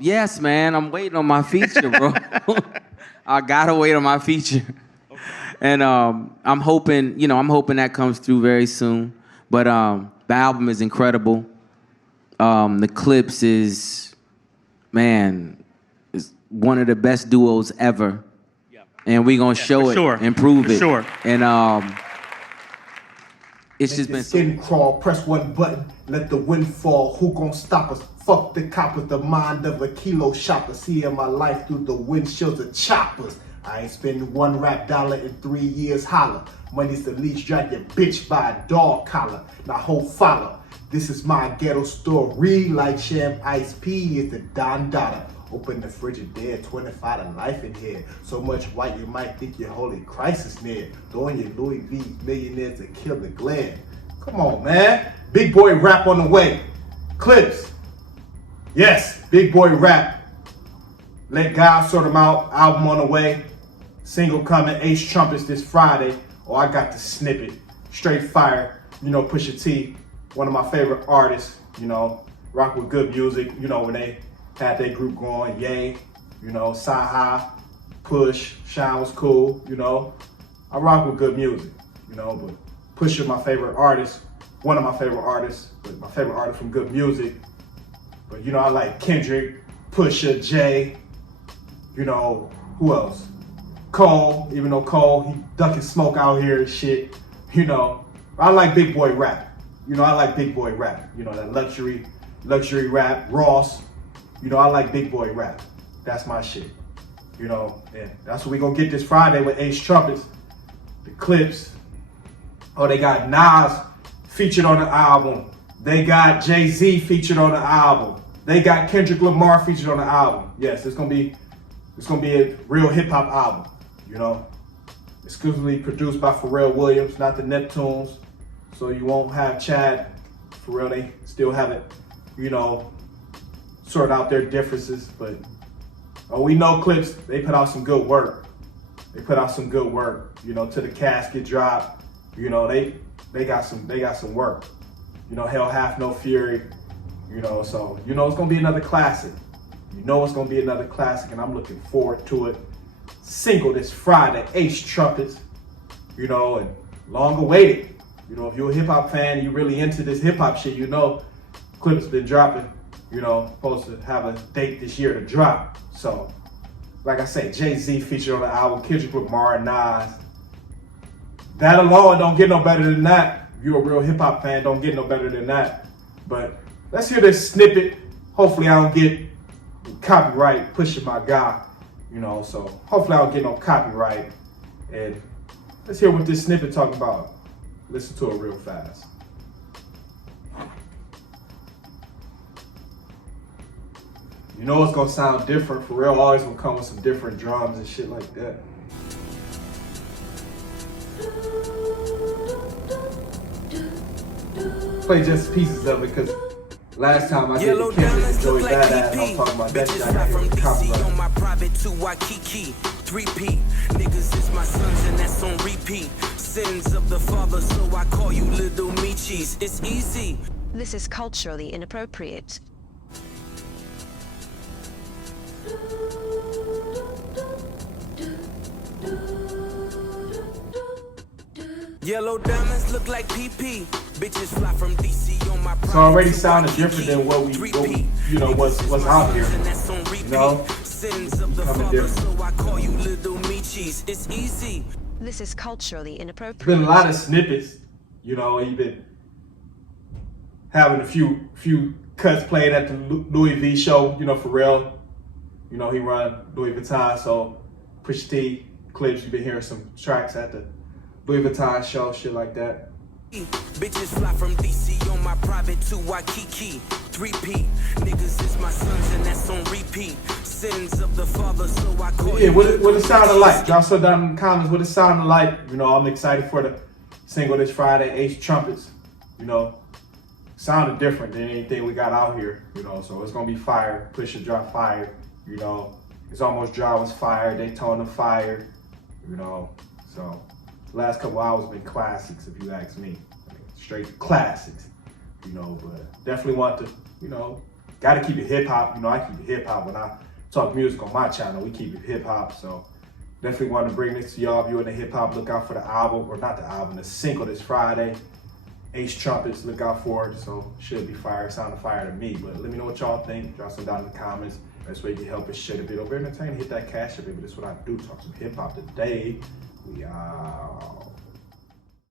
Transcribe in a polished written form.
Yes, man. I'm waiting on my feature, bro. I gotta wait on my feature, and I'm hoping, that comes through very soon. But the album is incredible. The Clipse is, man, is one of the best duos ever, and we gonna show it and prove it. Sure. And it's Make just the been skin crawl, press one button, let the wind fall. Who gon' stop us? Fuck the coppers, the mind of a kilo shopper. Seeing my life through the windshields of choppers. I ain't spending one rap dollar in 3 years, holla. Money's the least, drag your bitch by a dog collar. Now hold follow. This is my ghetto story, like Sham Ice P is the Don Dada. Open the Frigidaire, 25 to life in here. So much white you might think your holy Christ is near. Throwing your Louis V millionaires to kill the glam. Come on, man. Big boy rap on the way. Clipse. Yes, big boy rap. Let God sort them out. Album on the way. Single coming, Ace Trumpets this Friday. Oh, I got the snippet. Straight fire. Pusha T, one of my favorite artists. Rock with good music. When they had their group going, Yay, Saha, Push, Shine was cool, I rock with good music, but Pusha, my favorite artist, one of my favorite artists, but my favorite artist from good music. But I like Kendrick, Pusha, Jay, who else? Cole, even though Cole, he ducking smoke out here and shit, I like big boy rap. I like big boy rap, that luxury rap, Ross. I like big boy rap. That's my shit. And that's what we gonna get this Friday with Ace Trumpets, the Clipse. Oh, they got Nas featured on the album. They got Jay-Z featured on the album. They got Kendrick Lamar featured on the album. Yes, it's gonna be a real hip hop album. Exclusively produced by Pharrell Williams, not the Neptunes. So you won't have Chad. Pharrell, they still haven't, sort out their differences, but we know Clipse, they put out some good work. To the casket drop, they got some work. Hell Hath No Fury, so it's gonna be another classic. It's gonna be another classic, and I'm looking forward to it. Single this Friday, Ace Trumpets, and long awaited. If you're a hip hop fan, you really into this hip hop shit, Clipse been dropping. Supposed to have a date this year to drop. So, like I say, Jay-Z featured on the album, Kendrick Lamar and Nas. That alone don't get no better than that. If you're a real hip hop fan, don't get no better than that. But let's hear this snippet. Hopefully I don't get copyright, pushing my guy. So hopefully I don't get no copyright. And let's hear what this snippet talking about. Listen to it real fast. It's gonna sound different. Pharrell always gonna come with some different drums and shit like that. Play just pieces of it, because last time I did the Kendrick and Joey Badass, I was talking about that shit. I got hit with copyright. On my private to Waikiki, 3P. Niggas is my sons and that's on repeat. Sins of the father, so I call you little Michis. It's easy. This is culturally inappropriate. Yellow diamonds look like PP. Bitches fly from DC on my private. So already sounding different than what's out here. Sins of the father, so I call you little Michis. It's easy. This is culturally inappropriate. Been a lot of snippets. You've been having a few cuts played at the Louis V show. Pharrell. He run Louis Vuitton. So Pusha T, Clipse, you've been hearing some tracks at the Louis Vuitton show, shit like that. Bitches fly from DC on my private to Waikiki. 3P. Niggas is my sons and that's on repeat. Sins of the father, so I call you. What it sounded like? Y'all said down in the comments what it sounded like. I'm excited for the single this Friday, Ace Trumpets. Sounded different than anything we got out here. So it's gonna be fire. Pusha drop fire. It's Almost Dry was fire. Daytona fire. So last couple hours have been classics, if you ask me. Straight classics. But definitely want to, Gotta keep it hip hop. You know, I keep it hip hop when I talk music on my channel. We keep it hip hop. So definitely want to bring this to y'all. If you're into hip hop, look out for the album, or not the album, the single this Friday. Ace Trumpets, look out for it. So should be fire. It sounded fire to me. But let me know what y'all think. Drop some down in the comments. Best way you can help us share the video. Over entertaining. Hit that cash up, baby. This is what I do. Talk some hip hop today. We out.